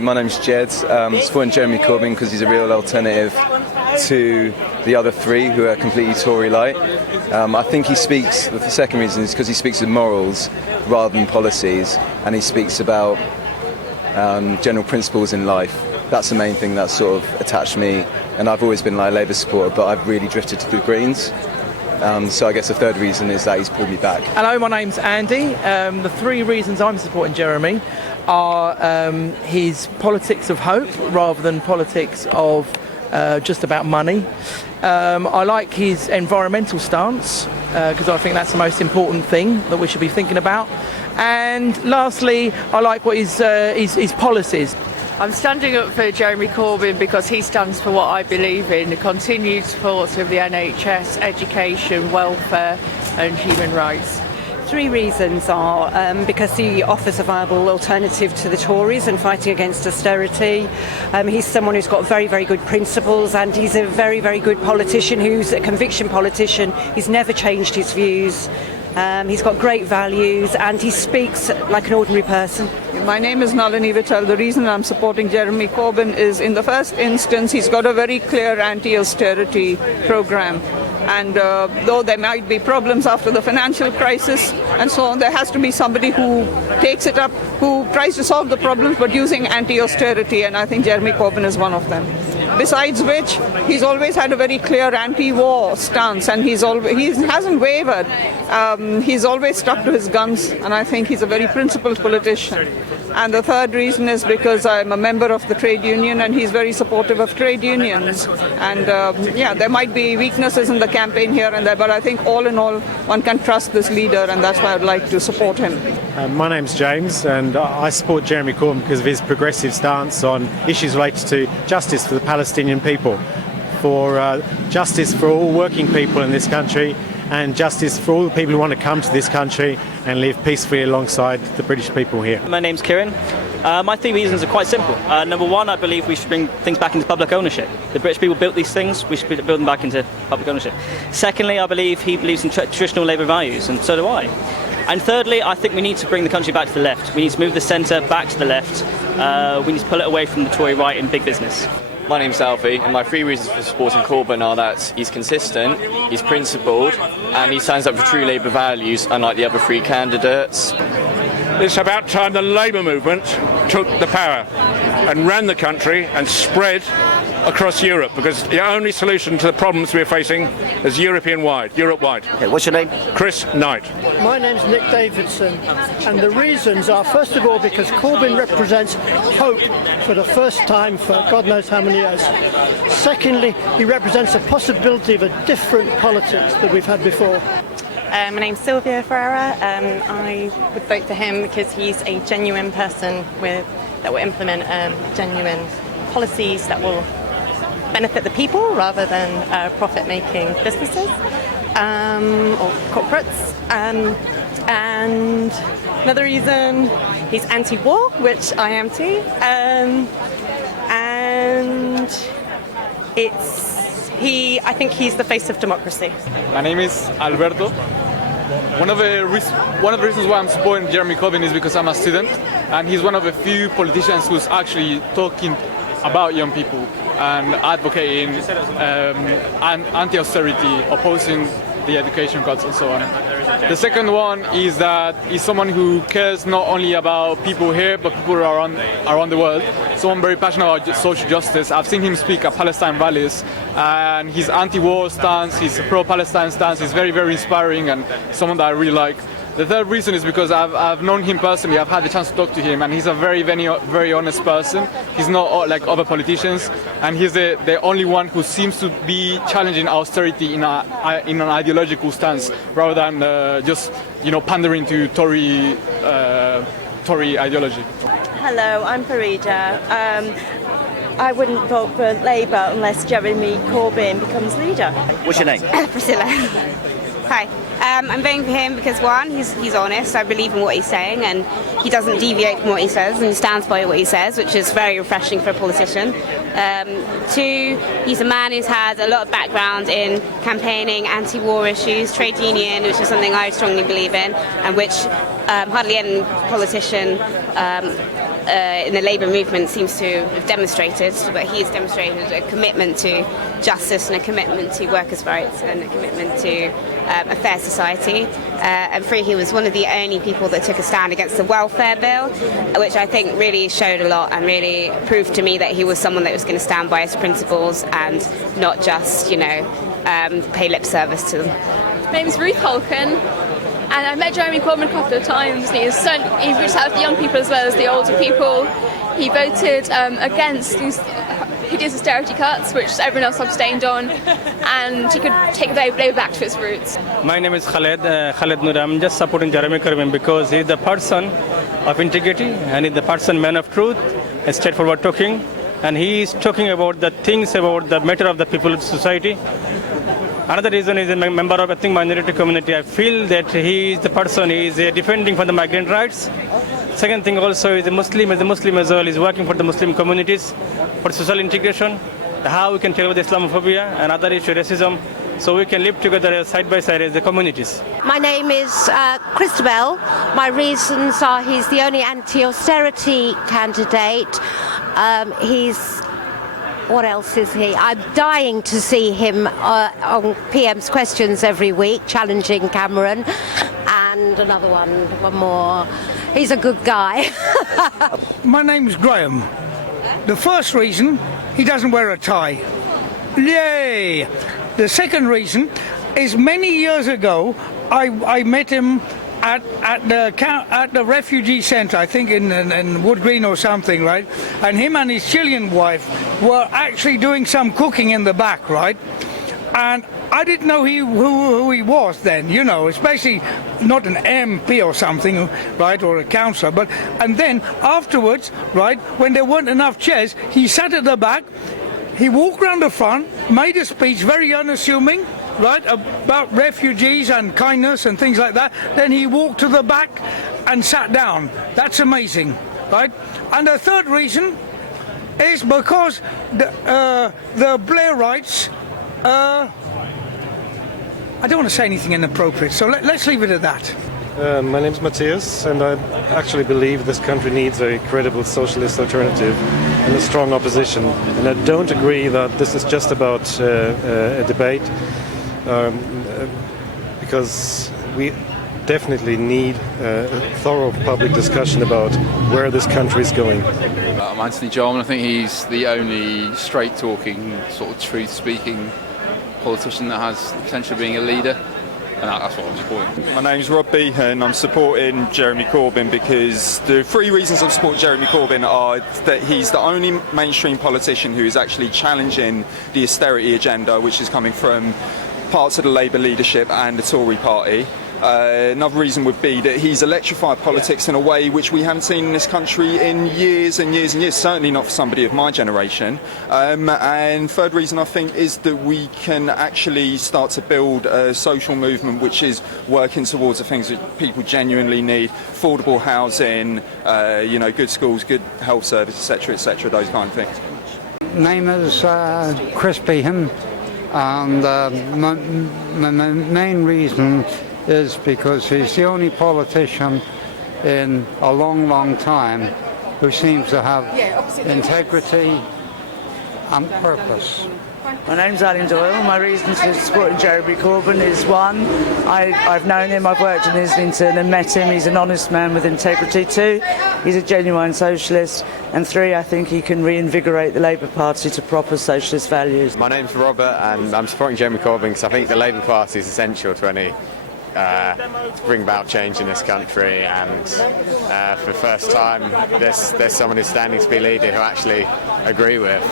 My name's Jed. Supporting Jeremy Corbyn because he's a real alternative to the other three who are completely Tory light. I think he speaks, the second reason is because he speaks of morals rather than policies, and he speaks about general principles in life. That's the main thing that sort of attached me, and I've always been like a Labour supporter, but I've really drifted to the Greens. So I guess the third reason is that he's pulled me back. Hello, my name's Andy. The three reasons I'm supporting Jeremy are his politics of hope rather than politics of just about money. I like his environmental stance because I think that's the most important thing that we should be thinking about. And lastly, I like what his policies. I'm standing up for Jeremy Corbyn because he stands for what I believe in, the continued support of the NHS, education, welfare and human rights. Three reasons are because he offers a viable alternative to the Tories and fighting against austerity. He's someone who's got very, very good principles, and he's a very, very good politician who's a conviction politician. He's never changed his views. He's got great values and he speaks like an ordinary person. My name is Nalini Vittal. The reason I'm supporting Jeremy Corbyn is, in the first instance, he's got a very clear anti-austerity program. And though there might be problems after the financial crisis and so on, there has to be somebody who takes it up, who tries to solve the problems but using anti-austerity, and I think Jeremy Corbyn is one of them. Besides which, he's always had a very clear anti-war stance, and he hasn't wavered. He's always stuck to his guns, and I think he's a very principled politician. And the third reason is because I'm a member of the trade union, and he's very supportive of trade unions. And there might be weaknesses in the campaign here and there, but I think all in all, one can trust this leader, and that's why I'd like to support him. My name's James, and I support Jeremy Corbyn because of his progressive stance on issues related to justice for the Palestinian people, for justice for all working people in this country, and justice for all the people who want to come to this country and live peacefully alongside the British people here. My name's Kieran. My three reasons are quite simple. Number one, I believe we should bring things back into public ownership. The British people built these things, we should build them back into public ownership. Secondly, I believe he believes in traditional Labour values, and so do I. And thirdly, I think we need to bring the country back to the left. We need to move the centre back to the left. We need to pull it away from the Tory right and big business. My name's Alfie, and my three reasons for supporting Corbyn are that he's consistent, he's principled, and he stands up for true Labour values, unlike the other three candidates. It's about time the Labour movement took the power and ran the country and spread across Europe, because the only solution to the problems we're facing is Europe-wide. Okay, what's your name? Chris Knight. My name's Nick Davidson, and the reasons are, first of all, because Corbyn represents hope for the first time for God knows how many years. Secondly, he represents a possibility of a different politics that we've had before. My name's Sylvia Ferreira. I would vote for him because he's a genuine person that will implement genuine policies that will benefit the people rather than profit-making businesses or corporates. And another reason, he's anti-war, which I am too. And I think he's the face of democracy. My name is Alberto. One of the reasons why I'm supporting Jeremy Corbyn is because I'm a student, and he's one of the few politicians who's actually talking about young people and advocating anti-austerity, opposing the education cuts and so on. The second one is that he's someone who cares not only about people here but people around the world. Someone very passionate about social justice. I've seen him speak at Palestine rallies, and his anti-war stance, his pro-Palestine stance is very, very inspiring, and someone that I really like. The third reason is because I've known him personally. I've had the chance to talk to him, and he's a very, very, very honest person. He's not like other politicians, and he's the only one who seems to be challenging austerity in an ideological stance rather than just pandering to Tory ideology. Hello, I'm Farida. I wouldn't vote for Labour unless Jeremy Corbyn becomes leader. What's your name? Priscilla. Hi. I'm voting for him because, one, he's honest. I believe in what he's saying, and he doesn't deviate from what he says, and he stands by what he says, which is very refreshing for a politician. Two, he's a man who's had a lot of background in campaigning anti-war issues, trade union, which is something I strongly believe in, and which hardly any politician in the Labour movement seems to have demonstrated, but he has demonstrated a commitment to justice and a commitment to workers' rights and a commitment to a fair society. And he was one of the only people that took a stand against the welfare bill, which I think really showed a lot and really proved to me that he was someone that was going to stand by his principles and not just, pay lip service to them. My name's Ruth Holken, and I met Jeremy Corbyn a couple of times. He reached out to the young people as well as the older people. He voted against these hideous austerity cuts, which everyone else abstained on, and he could take Labour back to its roots. My name is Khaled Noor. I'm just supporting Jeremy Corbyn because he's the person of integrity and he's the person, man of truth, and straightforward talking, and he is talking about the things about the matter of the people of society. Another reason is a member of ethnic minority community. I feel that he is the person, he is defending for the migrant rights. Second thing also is a Muslim as well, is working for the Muslim communities, for social integration, how we can deal with Islamophobia and other issues, racism, so we can live together side by side as the communities. My name is Christabel. My reasons are he's the only anti-austerity candidate. What else is he? I'm dying to see him on PM's Questions every week, challenging Cameron. And another one more. He's a good guy. My name's Graham. The first reason, he doesn't wear a tie. Yay! The second reason is many years ago, I met him at the refugee centre, I think in Wood Green or something, right? And him and his Chilean wife were actually doing some cooking in the back, right? And I didn't know who he was then, especially not an MP or something, right, or a councillor. And then afterwards, right, when there weren't enough chairs, he sat at the back, he walked around the front, made a speech, very unassuming, right, about refugees and kindness and things like that. Then he walked to the back and sat down. That's amazing, right? And the third reason is because the Blairites, I don't want to say anything inappropriate, so let's leave it at that. My name's Matthias, and I actually believe this country needs a credible socialist alternative and a strong opposition. And I don't agree that this is just about a debate, because we definitely need a thorough public discussion about where this country is going. I'm Anthony Jarman. I think he's the only straight-talking, sort of truth-speaking politician that has the potential of being a leader. And that's what I'm supporting. My name's Rob Behan. I'm supporting Jeremy Corbyn because the three reasons I'm supporting Jeremy Corbyn are that he's the only mainstream politician who is actually challenging the austerity agenda, which is coming from parts of the Labour leadership and the Tory party. Another reason would be that he's electrified politics in a way which we haven't seen in this country in years and years and years, certainly not for somebody of my generation. And third reason I think is that we can actually start to build a social movement which is working towards the things that people genuinely need: affordable housing, good schools, good health service, etc., those kind of things. Name is Chris Behan, and my main reason is because he's the only politician in a long, long time who seems to have integrity and purpose. My name's Alan Doyle. My reasons for supporting Jeremy Corbyn is one, I've known him, I've worked in Islington and met him. He's an honest man with integrity. Two, he's a genuine socialist. And three, I think he can reinvigorate the Labour Party to proper socialist values. My name's Robert, and I'm supporting Jeremy Corbyn because I think the Labour Party is essential to bring about change in this country, and for the first time there's someone who's standing to be leader who I actually agree with.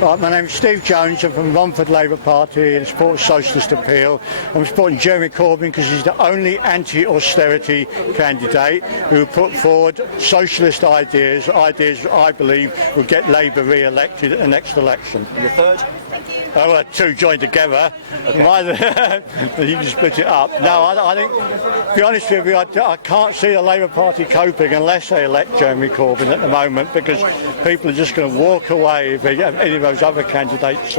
Right, my name's Steve Jones. I'm from Romford Labour Party and support Socialist Appeal. I'm supporting Jeremy Corbyn because he's the only anti-austerity candidate who put forward socialist ideas I believe will get Labour re-elected at the next election. And the third? Oh, well, two joined together. Okay. You can split it up. No, I think, to be honest with you, I can't see the Labour Party coping unless they elect Jeremy Corbyn at the moment, because people are just going to walk away if they have any of those other candidates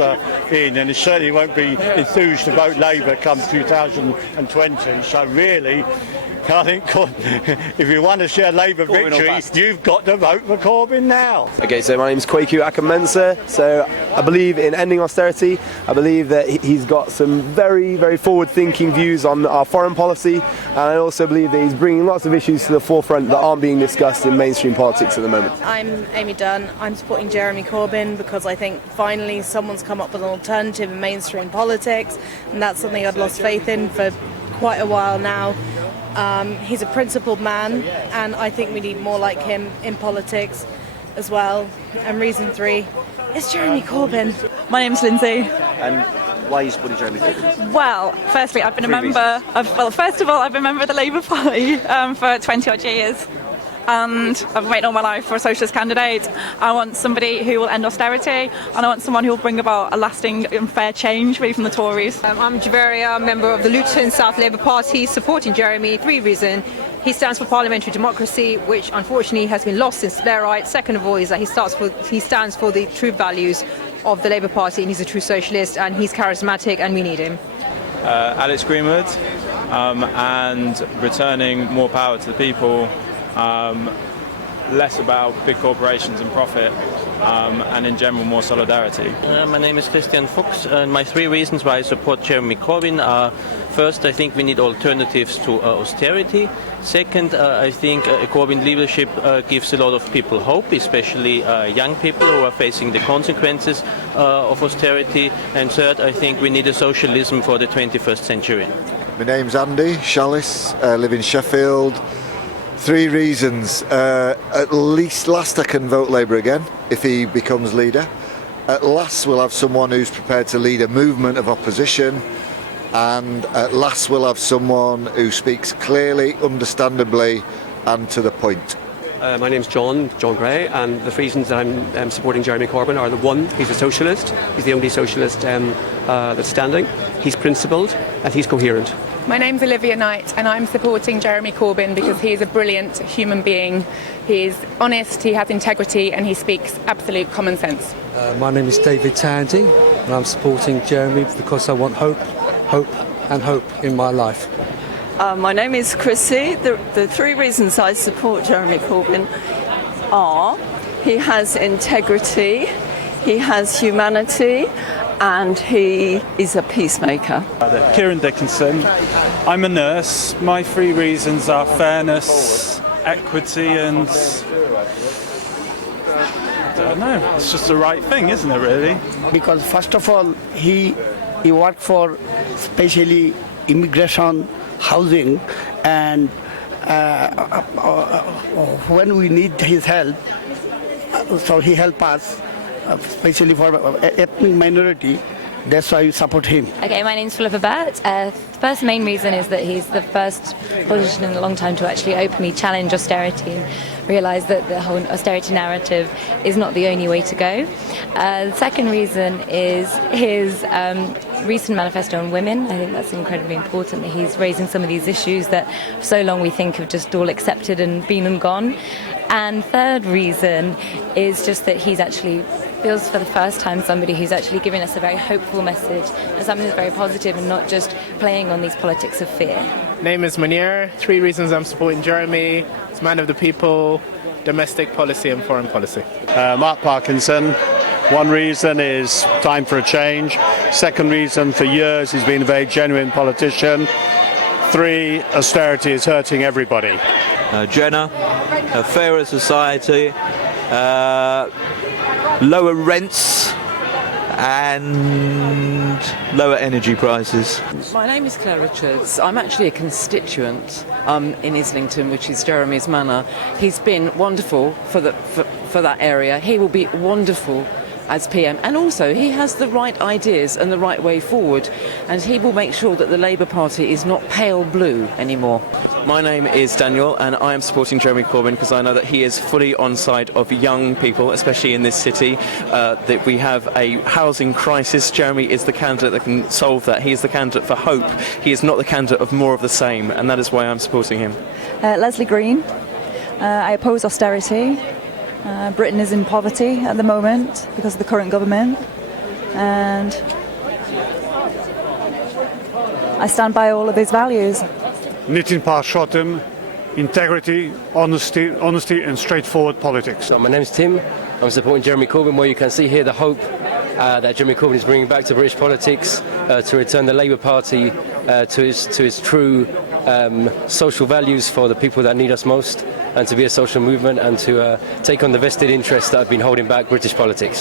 in, and they certainly won't be enthused to vote Labour come 2020. So really, I think if you want to share Labour victory, you've got to vote for Corbyn now. Okay, so my name is Kwaku Akamensah. So I believe in ending austerity. I believe that he's got some very, very forward-thinking views on our foreign policy, and I also believe that he's bringing lots of issues to the forefront that aren't being discussed in mainstream politics at the moment. I'm Amy Dunn. I'm supporting Jeremy Corbyn because I think finally someone's come up with an alternative in mainstream politics, and that's something I'd lost faith in for quite a while now. He's a principled man, and I think we need more like him in politics as well. And reason 3 is Jeremy Corbyn. My name's Lindsay. And why are you supporting Jeremy Corbyn? Well, firstly, I've been a member of, first of all, I've been a member of the Labour Party for 20 odd years. And I've waited all my life for a socialist candidate. I want somebody who will end austerity, and I want someone who will bring about a lasting and fair change, really, from the Tories. I'm Javaria, member of the Luton South Labour Party, supporting Jeremy. 3 reasons. He stands for parliamentary democracy, which unfortunately has been lost since Blair right. Second of all is that he stands for the true values of the Labour Party, and he's a true socialist, and he's charismatic, and we need him. Alex Greenwood, and returning more power to the people. Less about big corporations and profit, and in general more solidarity. My name is Christian Fuchs, and my 3 reasons why I support Jeremy Corbyn are: first, I think we need alternatives to austerity. Second, I think Corbyn leadership gives a lot of people hope, especially young people who are facing the consequences of austerity. And third, I think we need a socialism for the 21st century. My name's Andy Shallis, I live in Sheffield. 3 reasons. At last I can vote Labour again if he becomes leader. At last we'll have someone who's prepared to lead a movement of opposition. And at last we'll have someone who speaks clearly, understandably and to the point. My name's John Gray, and the reasons that I'm supporting Jeremy Corbyn are: 1, he's a socialist. He's the only socialist that's standing. He's principled and he's coherent. My name's Olivia Knight, and I'm supporting Jeremy Corbyn because he is a brilliant human being. He's honest, he has integrity, and he speaks absolute common sense. My name is David Tandy, and I'm supporting Jeremy because I want hope and hope in my life. My name is Chrissy. The 3 reasons I support Jeremy Corbyn are: he has integrity, he has humanity, and he is a peacemaker. Kieran Dickinson. I'm a nurse. My 3 reasons are fairness, equity, and I don't know. It's just the right thing, isn't it, really? Because first of all, he worked for especially immigration, housing, and when we need his help, so he helped us, especially for ethnic minority. That's why we support him. Okay, my name's Philippa Burt. The first main reason is that he's the first politician in a long time to actually openly challenge austerity and realise that the whole austerity narrative is not the only way to go. The second reason is his recent manifesto on women. I think that's incredibly important, that he's raising some of these issues that for so long we think have just all accepted and been and gone. And third reason is just that he's actually feels for the first time somebody who's actually giving us a very hopeful message and something that's very positive and not just playing on these politics of fear. Name is Munir. 3 reasons I'm supporting Jeremy. He's man of the people, domestic policy and foreign policy. Mark Parkinson. 1 reason is time for a change. 2nd reason, for years he's been a very genuine politician. 3, austerity is hurting everybody. Jenna, a fairer society, lower rents and lower energy prices. My name is Claire Richards. I'm actually a constituent in Islington, which is Jeremy's manor. He's been wonderful for that area. He will be wonderful as PM, and also he has the right ideas and the right way forward, and he will make sure that the Labour Party is not pale blue anymore. My name is Daniel, and I am supporting Jeremy Corbyn because I know that he is fully on side of young people, especially in this city, that we have a housing crisis. Jeremy is the candidate that can solve that. He is the candidate for hope. He is not the candidate of more of the same, and that is why I'm supporting him. Leslie Green. I oppose austerity. Britain is in poverty at the moment because of the current government, and I stand by all of these values. knitting patriotism, integrity, honesty and straightforward politics. So my name's Tim. I'm supporting Jeremy Corbyn, where you can see here the hope that Jeremy Corbyn is bringing back to British politics, to return the Labour Party to its true social values for the people that need us most, and to be a social movement and to take on the vested interests that have been holding back British politics.